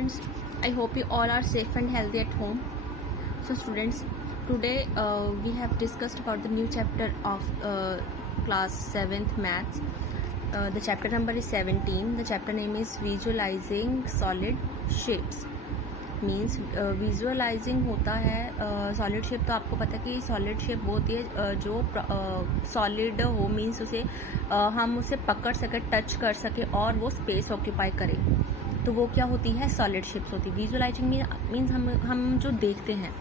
students, I hope you all are safe and healthy at home. So students, today we have discussed about the new chapter of class 7th maths. The chapter number is 17. The chapter name is visualizing solid shapes. Means visualising होता है solid shape. तो आपको पता है कि solid shape वो होती है जो सॉलिड हो, मीन्स उसे हम उसे पकड़ सके, टच कर सके और वो स्पेस ऑक्यूपाई करे, तो वो क्या होती है, सॉलिड शेप्स होती है। विजुअलाइजिंग मीन्स हम जो देखते हैं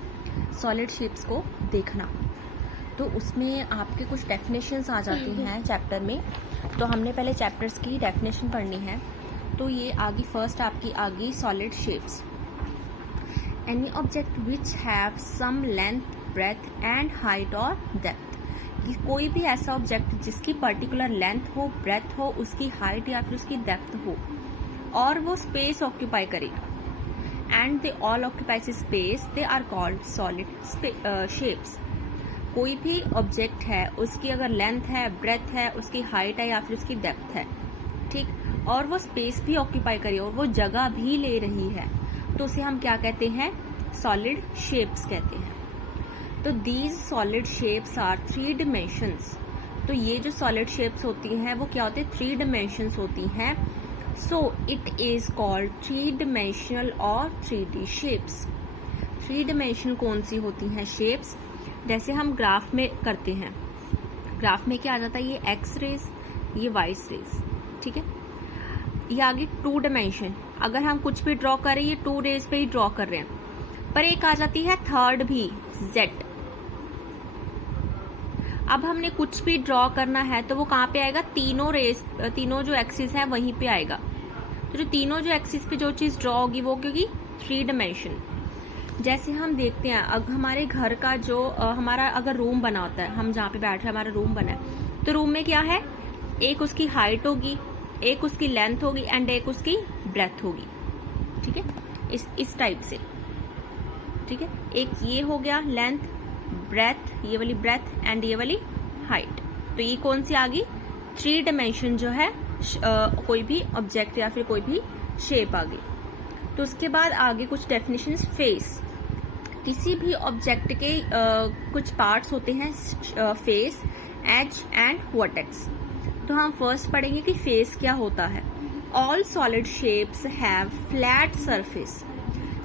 सॉलिड शेप्स को देखना, तो उसमें आपके कुछ डेफिनेशंस आ जाती हैं चैप्टर में। तो हमने पहले चैप्टर्स की डेफिनेशन पढ़नी है। तो ये आगे फर्स्ट आपकी आ गई solid shapes. Any object which have some length, breadth and height or depth। कि कोई भी ऐसा ऑब्जेक्ट जिसकी पर्टिकुलर लेंथ हो, ब्रेथ हो, उसकी हाइट या फिर उसकी डेप्थ हो और वो स्पेस ऑक्यूपाई करेगा। And they all occupies space, they are called solid shapes. कोई भी ऑब्जेक्ट है, उसकी अगर लेंथ है, ब्रेथ है, उसकी हाइट है या फिर उसकी डेप्थ है, ठीक, और वो स्पेस भी ऑक्यूपाई करी और वो जगह भी ले रही है, तो उसे हम क्या कहते हैं, सॉलिड शेप्स कहते हैं। तो these solid shapes are 3 dimensions. तो ये जो सॉलिड शेप्स होती हैं वो क्या होती है, 3 डिमेंशंस होती हैं। So it is called 3 dimensional और 3D शेप्स। 3 डिमेंशन कौन सी होती हैं शेप्स, जैसे हम ग्राफ में करते हैं। ग्राफ में क्या आ जाता है, ये एक्स रेज, ये वाई रेज, ठीक है। ये आगे 2 डिमेंशन, अगर हम कुछ भी ड्रॉ करें ये 2 रेज पे ही ड्रॉ कर रहे हैं। पर एक आ जाती है थर्ड भी, जेड। अब हमने कुछ भी ड्रॉ करना है तो वो कहाँ पे आएगा, तीनों जो एक्सिस है वहीं पे आएगा। तो जो तीनों जो एक्सिस पे जो चीज ड्रॉ होगी वो क्योंकि 3 डिमेंशन। जैसे हम देखते हैं अब हमारे घर का जो हमारा अगर रूम बना होता है, हम जहाँ पे बैठ रहे हैं हमारा रूम बना है, तो रूम में क्या है, एक उसकी हाइट होगी, एक उसकी लेंथ होगी एंड एक उसकी ब्रेथ होगी, ठीक है, इस टाइप से, ठीक है। एक ये हो गया लेंथ, ब्रेथ, ये वाली ब्रेथ एंड ये वाली हाइट। तो ये कौन सी आ गई, 3 डिमेंशन जो है कोई भी ऑब्जेक्ट या फिर कोई भी शेप आ गई। तो उसके बाद आगे कुछ डेफिनेशंस। फेस, किसी भी ऑब्जेक्ट के कुछ पार्ट्स होते हैं, फेस, एज एंड वर्टेक्स। तो हम फर्स्ट पढ़ेंगे कि फेस क्या होता है। All solid shapes have flat surface.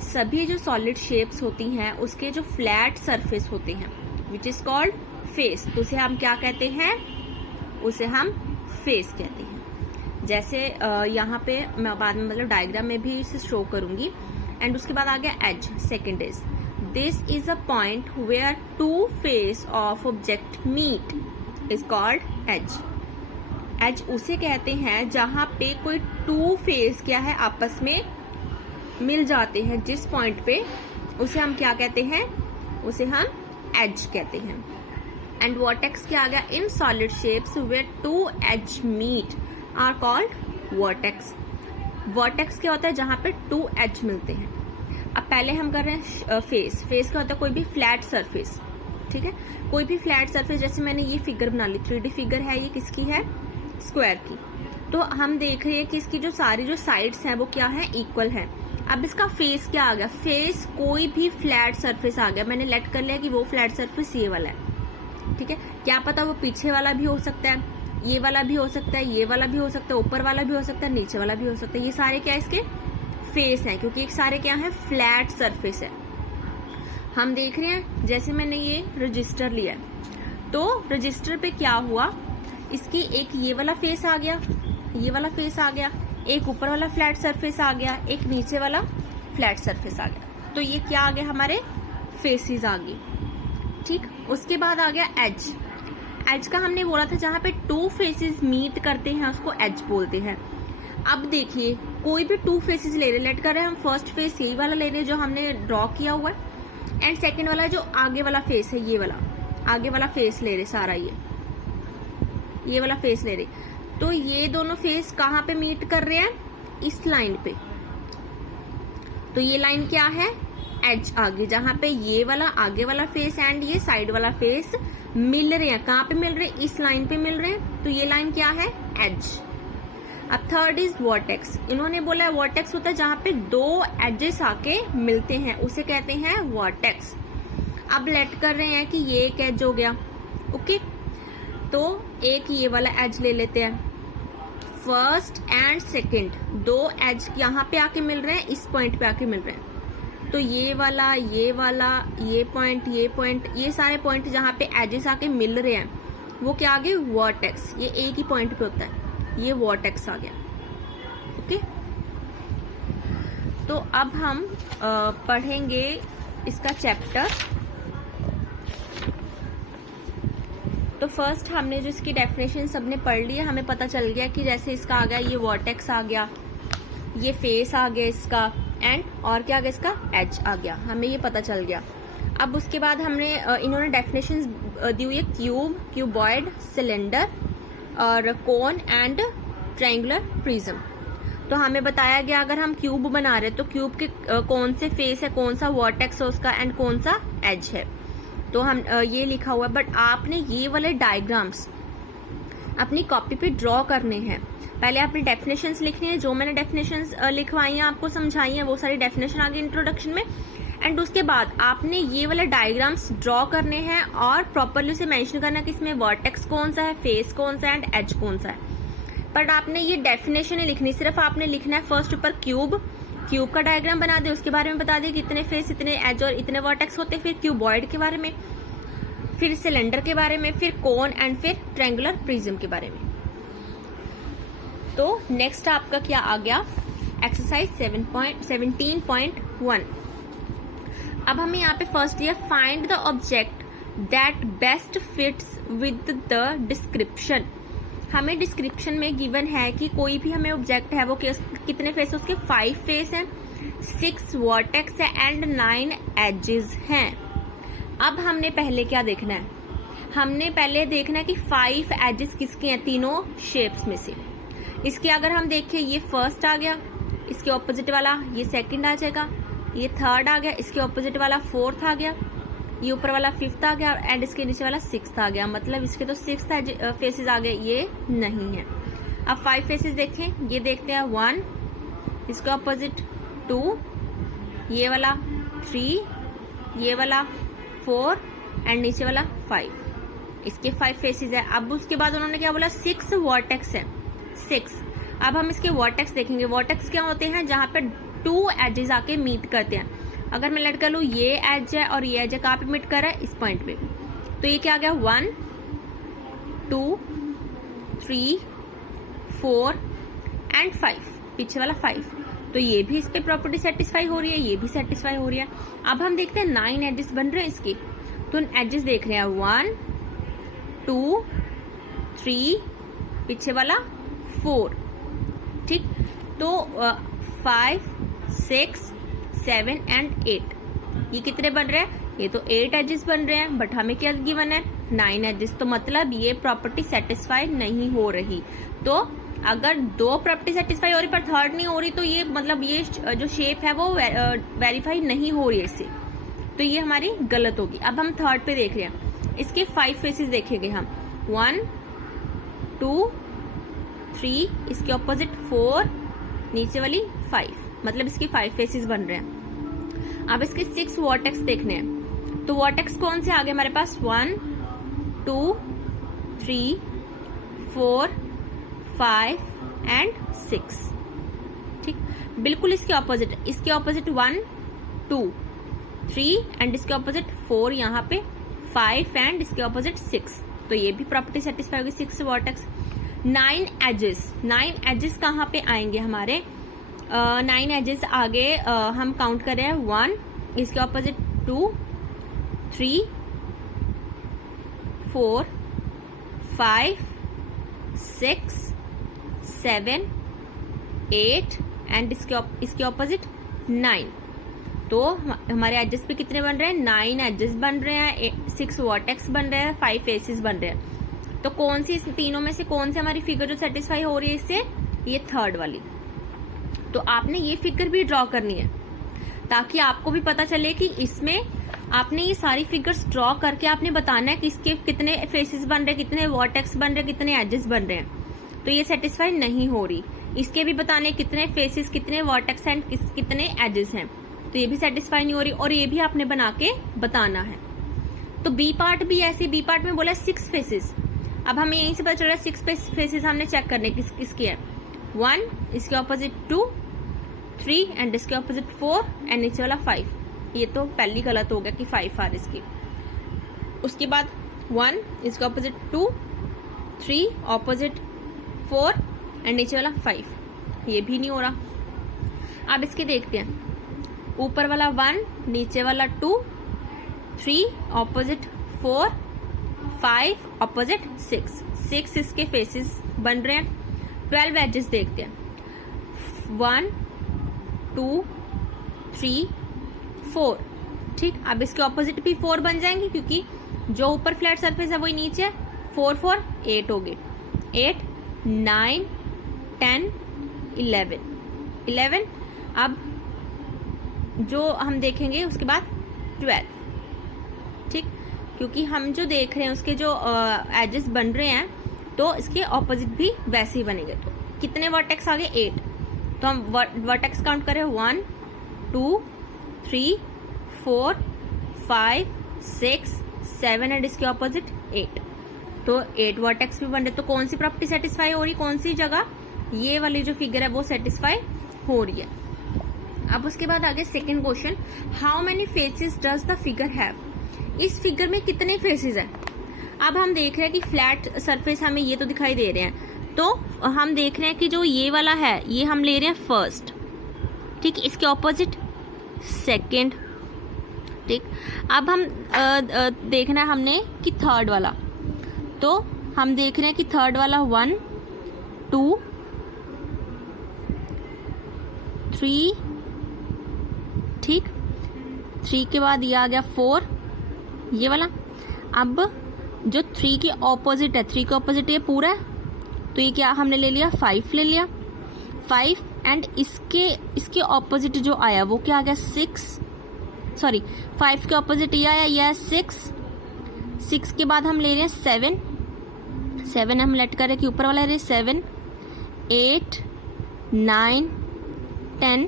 सभी जो सॉलिड शेप्स होती हैं उसके जो फ्लैट सरफेस होते हैं विच इज कॉल्ड फेस। तो उसे हम क्या कहते हैं, उसे हम फेस कहते हैं। जैसे यहाँ पे मैं बाद में मतलब डायग्राम में भी इसे शो करूंगी। एंड उसके बाद आ गया edge. Second is this is a point where 2 face of object meet is called edge. Edge उसे कहते हैं जहां पे कोई 2 फेस क्या है आपस में मिल जाते हैं, जिस पॉइंट पे उसे हम क्या कहते हैं, उसे हम एज कहते हैं। एंड वर्टेक्स क्या आ गया, in solid shapes where 2 edge meet are called vertex. Vertex क्या होता है, जहां पे 2 एज मिलते हैं। अब पहले हम कर रहे हैं फेस। फेस क्या होता है, कोई भी फ्लैट सरफेस, ठीक है, कोई भी फ्लैट सरफेस। जैसे मैंने ये फिगर बना ली, 3D फिगर है, ये किसकी है, स्क्वायर की। तो हम देख रहे हैं कि इसकी जो सारी जो साइड्स हैं वो क्या है, इक्वल है। अब इसका फेस क्या आ गया, फेस कोई भी फ्लैट सरफेस आ गया। मैंने लेट कर लिया कि वो फ्लैट सरफेस ये वाला है, ठीक है। क्या पता वो पीछे वाला भी हो सकता है, ये वाला भी हो सकता है, ये वाला भी हो सकता है, ऊपर वाला भी हो सकता है, नीचे वाला भी हो सकता है। ये सारे क्या इसके फेस हैं, क्योंकि एक सारे क्या है, फ्लैट सरफेस है। हम देख रहे हैं जैसे मैंने ये रजिस्टर लिया, तो रजिस्टर पे क्या हुआ, इसकी एक ये वाला फेस आ गया, ये वाला फेस आ गया, एक ऊपर वाला फ्लैट सरफेस आ गया, एक नीचे वाला फ्लैट सरफेस आ गया। तो ये क्या आ गया, हमारे फेसेस आ गई, ठीक। उसके बाद आ गया एज। एज का हमने बोला था जहां पे 2 फेसेस मीट करते हैं उसको एज बोलते हैं। अब देखिए कोई भी 2 फेसेस ले रहे, लेट कर रहे हैं हम फर्स्ट फेस यही वाला ले रहे हैं जो हमने ड्रॉ किया हुआ है, एंड सेकेंड वाला जो आगे वाला फेस है, ये वाला आगे वाला फेस ले रहे, सारा ये वाला फेस ले रहे। तो ये दोनों फेस कहाँ पे मीट कर रहे हैं, इस लाइन पे। तो ये लाइन क्या है, एज आ गई, जहां पे ये वाला आगे वाला फेस एंड ये साइड वाला फेस मिल रहे हैं। कहाँ पे मिल रहे हैं, इस लाइन पे मिल रहे हैं। तो ये लाइन क्या है, एज। अब थर्ड इज वर्टेक्स। इन्होंने बोला वर्टेक्स होता है जहां पे दो एजेस आके मिलते हैं, उसे कहते हैं वर्टेक्स। अब लेट कर रहे हैं कि ये एक एज हो गया, ओके, तो एक ये वाला एज ले लेते हैं, फर्स्ट एंड सेकंड दो एज यहाँ पे आके मिल रहे हैं, इस पॉइंट पे आके मिल रहे हैं, तो ये वाला ये पॉइंट ये सारे पॉइंट जहाँ पे एजेस आके मिल रहे हैं वो क्या आ गए, वर्टेक्स। ये एक ही पॉइंट पे होता है, ये वर्टेक्स आ गया, ओके। तो अब हम पढ़ेंगे इसका चैप्टर। तो फर्स्ट हमने जो इसकी डेफिनेशन सबने पढ़ ली है, हमें पता चल गया कि जैसे इसका आ गया ये वर्टेक्स आ गया, ये फेस आ गया इसका, एंड और क्या आ गया इसका एज आ गया, हमें ये पता चल गया। अब उसके बाद हमने इन्होंने डेफिनेशंस दी हुई है क्यूब, क्यूबॉइड, सिलेंडर और कोन एंड ट्रायंगुलर प्रिज्म। तो हमें बताया गया अगर हम क्यूब बना रहे तो क्यूब के कौन से फेस है, कौन सा वर्टेक्स है उसका, एंड कौन सा एज है, तो हम ये लिखा हुआ है। बट आपने ये वाले डायग्राम्स अपनी कॉपी पे ड्रॉ करने हैं। पहले आपने डेफिनेशंस लिखनी है, जो मैंने डेफिनेशंस लिखवाई हैं आपको समझाई हैं वो सारी डेफिनेशन आ गई इंट्रोडक्शन में, एंड उसके बाद आपने ये वाले डायग्राम्स ड्रॉ करने हैं और प्रॉपरली उसे मेंशन करना कि इसमें वर्टेक्स कौन सा है, फेस कौन सा है एंड एज कौन सा है। बट आपने ये डेफिनेशन नहीं लिखनी, सिर्फ आपने लिखना है फर्स्ट ऊपर क्यूब का डायग्राम बना दे, उसके बारे में बता दे कितने फेस, इतने एज और इतने वर्टेक्स होते हैं, फिर क्यूबॉइड के बारे में, फिर सिलेंडर के बारे में, फिर कोन एंड फिर ट्रायंगुलर प्रिज्म के बारे में। तो नेक्स्ट आपका क्या आ गया, एक्सरसाइज 17.1। अब हमें यहाँ पे फर्स्ट दिया find the object that best fits with the description. हमें डिस्क्रिप्शन में गिवन है कि कोई भी हमें ऑब्जेक्ट है वो कितने फेस, उसके 5 फेस हैं, 6 वर्टेक्स है एंड 9 एजेस हैं। अब हमने पहले क्या देखना है, हमने पहले देखना है कि 5 एजेस किसके हैं, तीनों शेप्स में से। इसके अगर हम देखें ये फर्स्ट आ गया, इसके ऑपोजिट वाला ये सेकंड आ जाएगा, ये थर्ड आ गया, इसके ऑपोजिट वाला फोर्थ आ गया, ये ऊपर वाला 5th आ गया एंड इसके नीचे वाला 6th आ गया, मतलब इसके तो 6th फेसेस आ गए, ये नहीं है। अब 5 फेसेस देखें, ये देखते हैं 1, इसके ऑपोजिट 2, ये वाला 3, ये वाला 4 एंड नीचे वाला 5, इसके 5 फेसेस है। अब उसके बाद उन्होंने क्या बोला, 6 वर्टेक्स है, 6। अब हम इसके वर्टेक्स देखेंगे। वर्टेक्स क्या होते हैं, जहां पे 2 एजेस आके मीट करते हैं। अगर मैं लेट कर लूं ये एज है और ये एज है, कहाँ पे मीट कर रहा है, इस पॉइंट पे, तो ये क्या आ गया 1 2 3 4 एंड 5, पीछे वाला 5, तो ये भी इस पे प्रॉपर्टी सेटिस्फाई हो रही है, ये भी सेटिस्फाई हो रही है। अब हम देखते हैं 9 एजेस बन रहे हैं इसके, तो एजेस देख रहे हैं 1 2 3, पीछे वाला 4, ठीक। तो 5 6 7 एंड 8, ये कितने बन रहे हैं, ये तो 8 एजेस बन रहे हैं, बट हमें क्या गिवन है 9 एजेस, तो मतलब ये प्रॉपर्टी सेटिस्फाई नहीं हो रही। तो अगर 2 प्रॉपर्टी सेटिस्फाई हो रही पर थर्ड नहीं हो रही, तो ये मतलब ये जो शेप है वो वेरीफाई नहीं हो रही है इससे, तो ये हमारी गलत होगी। अब हम थर्ड पे देख रहे हैं, इसके 5 फेसेस देखेंगे हम, 1 2 3, इसके ऑपोजिट 4, नीचे वाली 5, मतलब इसके 5 फेसेस बन रहे हैं। अब इसके 6 वर्टेक्स देखने हैं, तो वर्टेक्स कौन से आ गए हमारे पास, 1 2 3 4 5 एंड 6, ठीक। बिल्कुल इसके ऑपोजिट 1 2 3 एंड इसके ऑपोजिट 4, यहाँ पे 5 एंड इसके ऑपोजिट 6, तो ये भी प्रॉपर्टी सेटिस्फाई होगी, 6 वर्टेक्स। 9 एजेस कहाँ पे आएंगे हमारे, 9 एजेस आगे हम काउंट कर रहे हैं, 1, इसके ऑपोजिट 2 3 4 5 6 7 8 एंड इसके ऑपोजिट 9, तो हमारे एजेस पे कितने बन रहे हैं, 9 एजेस बन रहे हैं, 6 वर्टेक्स बन रहे हैं, 5 फेसेस बन रहे हैं। तो कौन सी इस तीनों में से कौन सी हमारी फिगर जो सेटिस्फाई हो रही है इससे, ये थर्ड वाली। तो आपने ये फिगर भी ड्रॉ करनी है ताकि आपको भी पता चले कि इसमें आपने ये सारी फिगर्स ड्रॉ करके आपने बताना है कि इसके कितने फेसेस बन रहे हैं, कितने वर्टेक्स बन रहे हैं, कितने एजेस बन रहे हैं। तो ये सेटिस्फाई नहीं हो रही। इसके भी बताने कितने फेसेस, कितने वर्टेक्स एंड कितने एजेस हैं, तो ये भी सेटिस्फाई नहीं हो रही, और ये भी आपने बना के बताना है। तो बी पार्ट भी ऐसे, बी पार्ट में बोला 6 फेसेस। अब हमें यहीं से पता चल रहा है 6 फेसेस हमने चेक करने किसके है, 1, इसके ऑपोजिट 2, 3 एंड इसके ऑपोजिट 4 एंड नीचे वाला 5। ये तो पहली गलत हो गया कि 5 आ इसकी। उसके बाद 1, इसके ऑपोजिट 2, 3 ऑपोजिट 4 एंड नीचे वाला 5, ये भी नहीं हो रहा। अब इसके देखते हैं, ऊपर वाला 1, नीचे वाला 2, 3 ऑपोजिट 4, 5 ऑपोजिट 6 इसके फेसेस बन रहे हैं। 12 एजेस देखते हैं, 1, 2, 3, 4। ठीक, अब इसके ऑपोजिट भी 4 बन जाएंगे, क्योंकि जो ऊपर फ्लैट सरफेस है वही नीचे है। 4 4 8 हो गए, 8 9 10 11। अब जो हम देखेंगे उसके बाद 12। ठीक, क्योंकि हम जो देख रहे हैं उसके जो एजेस बन रहे हैं, तो इसके ऑपोजिट भी वैसे ही बनेंगे। तो कितने वर्टेक्स आ गए, 8। तो हम वर्टेक्स काउंट करें, 1 2 3 4 5 6 7 एंड इसके ऑपोजिट 8। तो 8 वर्टेक्स भी बन रहे। तो कौन सी प्रॉपर्टी सेटिस्फाई हो रही, कौन सी जगह, ये वाली जो फिगर है वो सेटिस्फाई हो रही है। अब उसके बाद आगे second question, how many faces does the figure have. इस फिगर में कितने फेसेस हैं। अब हम देख रहे हैं कि फ्लैट सरफेस हमें ये तो दिखाई दे रहे हैं, तो हम देख रहे हैं कि जो ये वाला है ये हम ले रहे हैं फर्स्ट। ठीक, इसके ऑपोजिट सेकंड। ठीक, अब हम देखना है हमने कि थर्ड वाला, तो हम देख रहे हैं कि थर्ड वाला 1 2 3। ठीक, 3 के बाद ये आ गया 4, ये वाला। अब जो 3 के ऑपोजिट है, 3 के ऑपोजिट ये पूरा है, तो ये क्या हमने ले लिया, 5 ले लिया। 5 एंड इसके ऑपोजिट जो आया वो क्या आ गया, 6। सॉरी, 5 के ऑपोजिट ये आया, यह 6 के बाद हम ले रहे हैं 7 हम लेट करें कि ऊपर वाला है 7 8 9 10।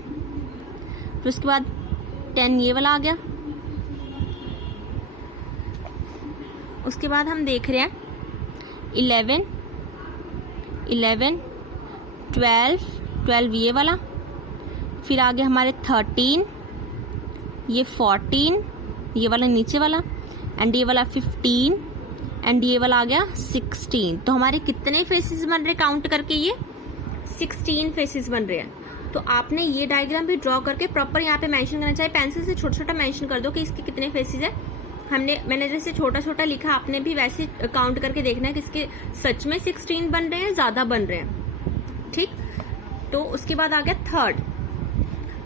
फिर उसके बाद 10 ये वाला आ गया। उसके बाद हम देख रहे हैं 11 12 ये वाला। फिर आगे हमारे 13, ये 14, ये वाला नीचे वाला, एंड ये वाला 15 एंड ये वाला आ गया 16। तो हमारे कितने फेसेस बन रहे काउंट करके, ये 16 फेसेस बन रहे हैं। तो आपने ये डायग्राम भी ड्रॉ करके प्रॉपर यहाँ पे मेंशन करना चाहिए। पेंसिल से छोटा छोटा मेंशन कर दो कि इसके कितने फेसेस है। मैंने जैसे छोटा छोटा लिखा, आपने भी वैसे काउंट करके देखना है कि इसके सच में 16 बन रहे हैं, ज्यादा बन रहे हैं। ठीक, तो उसके बाद आ गया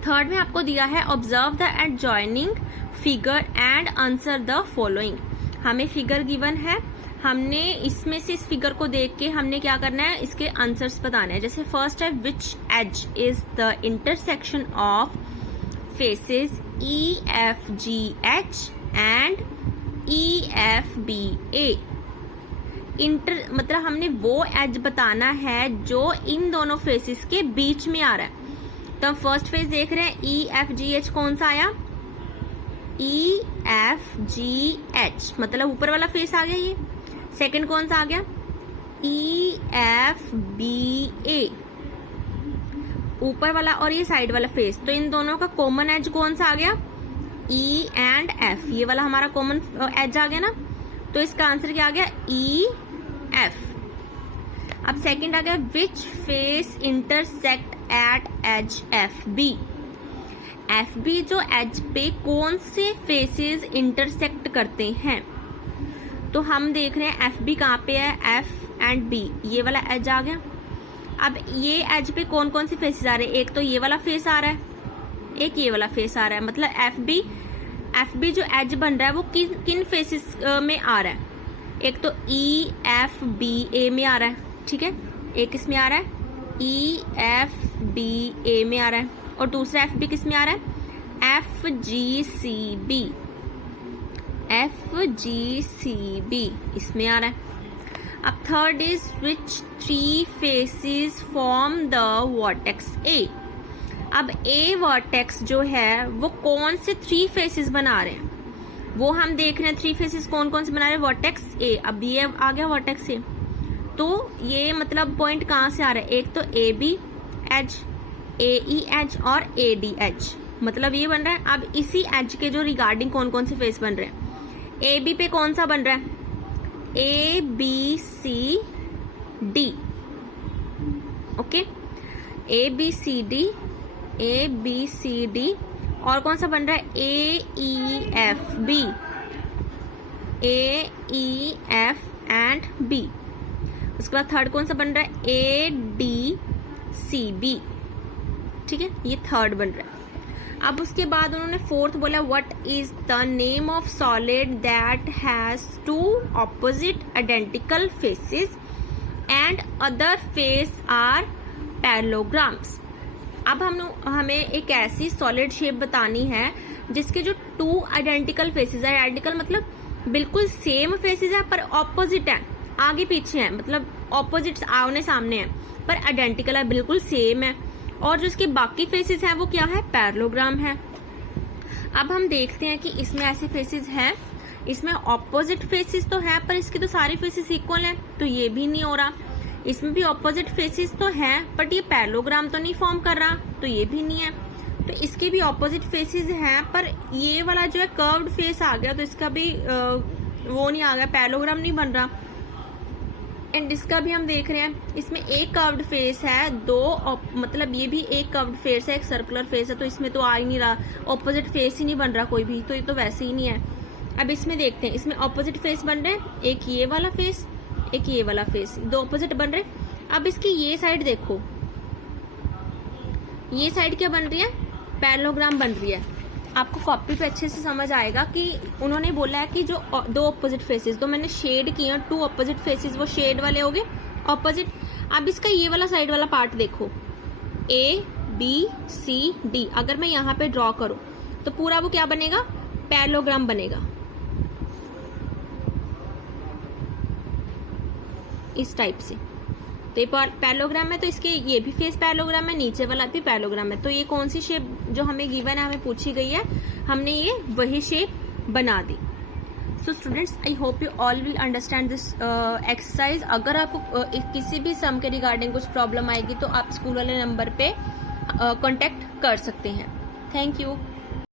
थर्ड में आपको दिया है observe the adjoining figure and answer the following. हमें फिगर गिवन है, हमने इसमें से इस फिगर को देख के हमने क्या करना है, इसके आंसर्स बताने हैं। जैसे फर्स्ट है, which edge is the intersection of faces EFGH and EFBA। मतलब हमने वो एज बताना है जो इन दोनों फेसेस के बीच में आ रहा है। तो हम फर्स्ट फेस देख रहे हैं, EFGH कौन सा आया, EFGH मतलब ऊपर वाला फेस आ गया ये। सेकंड कौन सा आ गया, EFBA ऊपर वाला, और ये साइड वाला फेस। तो इन दोनों का कॉमन एज कौन सा आ गया, E एंड F। ये वाला हमारा कॉमन एज आ गया ना, तो इसका आंसर क्या आ गया, EF। अब सेकंड आ गया, which face intersect at edge FB। FB जो एज पे कौन से फेसेस इंटरसेक्ट करते हैं। तो हम देख रहे हैं FB कहाँ पे है, F एंड B, ये वाला एज आ गया। अब ये एज पे कौन कौन से फेसेस आ रहे हैं, एक तो ये वाला फेस आ रहा है, एक ये वाला फेस आ रहा है। मतलब FB जो एज बन रहा है वो किन फेसेस में आ रहा है, एक तो EFBA में आ रहा है, ठीक है, एक इसमें आ रहा है EFBA में आ रहा है, और दूसरा FB किस में आ रहा है, FGCB इसमें आ रहा है। अब third is which 3 faces form the vertex ए। अब ए वर्टेक्स जो है वो कौन से 3 फेसेस बना रहे हैं, वो हम देख रहे हैं। 3 फेसेस कौन कौन से बना रहे हैं, वर्टेक्स ए। अब ये आ गया वर्टेक्स ए, तो ये मतलब पॉइंट कहाँ से आ रहा है, एक तो A B H, A E H और ए डी एच, मतलब ये बन रहा है। अब इसी एच के जो रिगार्डिंग कौन कौन से फेस बन रहे हैं, ए बी पे कौन सा बन रहा है, A B C D, okay, A B C D, A B C D, और कौन सा बन रहा है, A E F B, A E F and B. उसके बाद थर्ड कौन सा बन रहा है, ए डी सी बी, ठीक है, ये थर्ड बन रहा है। अब उसके बाद उन्होंने फोर्थ बोला, what is the name of solid that has 2 opposite identical faces and other face are parallelograms. अब हमें एक ऐसी सॉलिड शेप बतानी है जिसके जो 2 आइडेंटिकल फेसेस है, आइडेंटिकल मतलब बिल्कुल सेम फेसेस है पर ऑपोजिट है, आगे पीछे है, मतलब ऑपोजिट्स आमने सामने है पर आइडेंटिकल है, बिल्कुल सेम है, और जो इसके बाकी फेसेस हैं वो क्या है, पैरेललोग्राम है। अब हम देखते हैं कि इसमें ऐसे फेसेस हैं, इसमें ऑपोजिट फेसेस तो है पर इसके तो सारे फेसेस इक्वल हैं, तो ये भी नहीं हो रहा। इसमें भी ऑपोजिट फेसेस तो हैं बट ये पैरेललोग्राम तो नहीं फॉर्म कर रहा, तो ये भी नहीं है। तो इसके भी ऑपोजिट फेसेस हैं पर ये वाला जो है कर्व्ड फेस आ गया, तो इसका भी वो नहीं आ गया, पैरेललोग्राम नहीं बन रहा। एंड इसका भी हम देख रहे हैं, इसमें एक कर्व्ड फेस है, 2 मतलब ये भी एक कर्व्ड फेस है, एक सर्कुलर फेस है, तो इसमें तो आ ही नहीं रहा, ऑपोजिट फेस ही नहीं बन रहा कोई भी, तो ये तो वैसे ही नहीं है। अब इसमें देखते हैं, इसमें ऑपोजिट फेस बन रहे हैं, एक ये वाला फेस, एक ये वाला फेस, 2 ऑपोजिट बन रहे हैं। अब इसकी ये साइड देखो, ये साइड क्या बन रही है, पैरेललोग्राम बन रही है। आपको कॉपी पे अच्छे से समझ आएगा कि उन्होंने बोला है कि जो 2 ऑपोजिट फेसेस, तो मैंने शेड किए 2 ऑपोजिट फेसेस, वो शेड वाले हो गए ऑपोजिट। अब इसका ये वाला साइड वाला पार्ट देखो, ए बी सी डी, अगर मैं यहाँ पे ड्रॉ करूं तो पूरा वो क्या बनेगा, पैरेललोग्राम बनेगा इस टाइप से। तो ये पैरेललोग्राम है, तो इसके ये भी फेस पैरेललोग्राम है, नीचे वाला भी पैरेललोग्राम है। तो ये कौन सी शेप जो हमें गिवन है, हमें पूछी गई है, हमने ये वही शेप बना दी। So students, I hope you all will understand this exercise. अगर आपको किसी भी सम के रिगार्डिंग कुछ प्रॉब्लम आएगी तो आप स्कूल वाले नंबर पे कांटेक्ट कर सकते हैं। Thank you.